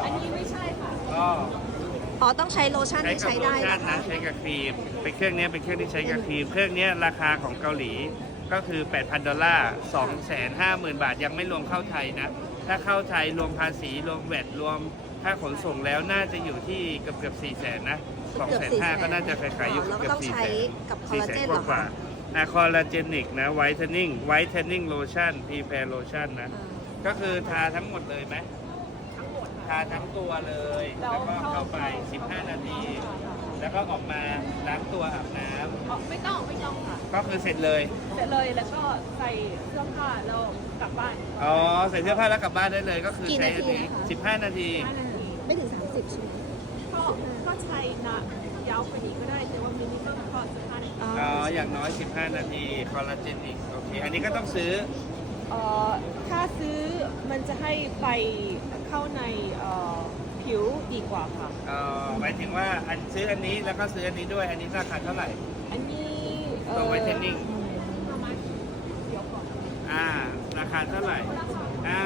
เหรออันนี้ไม่ใช่ค่ะก็อ๋อต้องใช้โลชั่นใช้ที่กับใช้โลได้เหรชั่อนนะคะ ใช้กับครีมเป็นเครื่องนี้เป็นเครื่องที่ใช้กับครีม เครื่องนี้ราคาของเกาหลีก็คือ 8,000 ดอลลาร์250,000 บาทยังไม่รวมเข้าไทยนะ ถ้าเข้าไทยรวมภาษีรวมแวดรวมค่าขนส่งแล้วน่าจะอยู่ที่เกือบเกือบ4แสนนะ2แสนห้าก็น่าจะขายๆอยู่แล้วเกืก็อบต้อง4ใช้แสนกับคอลสี่ลาแสเจนนกเหรอว่าคะๆอะคอลลาเจนิกนะไวท์เทนนิ่งไวท์เทนนิ่งโลชั่นพรีแพร์โลชั่นนะ ก็คือทาทั้งหมดเลยไหมทั้งหมด ทาทั้งตัวเลย แล้วก็เข้าไป 15 นาที แล้วก็ออกมาล้างตัวอาบน้ำอ๋อไม่ต้องไม่ต้องค่ะ ก็คือเสร็จเลย เสร็จเลยแล้วก็ใส่เสื้อผ้าแล้วกลับบ้านอ๋อใส่เสื้อผ้าแล้วกลับบ้านได้เลยก็คือกี่ใช้นาอันทีนี้นะคะ15 นาที5นาทีไม่ถึง 30 ใช่ไหมก็ก็ใช้นะยาวกว่านี้ก็ได้แต่ว่ามินิมัมก็สิบห้านาทีอ๋ออ๋ออย่างน้อย 15 นาทีคอลลาเจนิกโอเคอันนี้ก็ต้องซื้อ เอ่อถ้าซื้อมันจะให้ไปเข้าในเอ่อผิวดี กว่าค่ะ เอ่อหมายถึงว่าอันซื้ออันนี้แล้วก็ซื้ออันนี้ด้วย อันนี้ราคาเท่าไหร่ อันนี้เอ่ตัวอไวท์เทนนิ่ง ประมาณเดี๋ยวก่อน อ่า ราคาเท่าไหร่ อ่า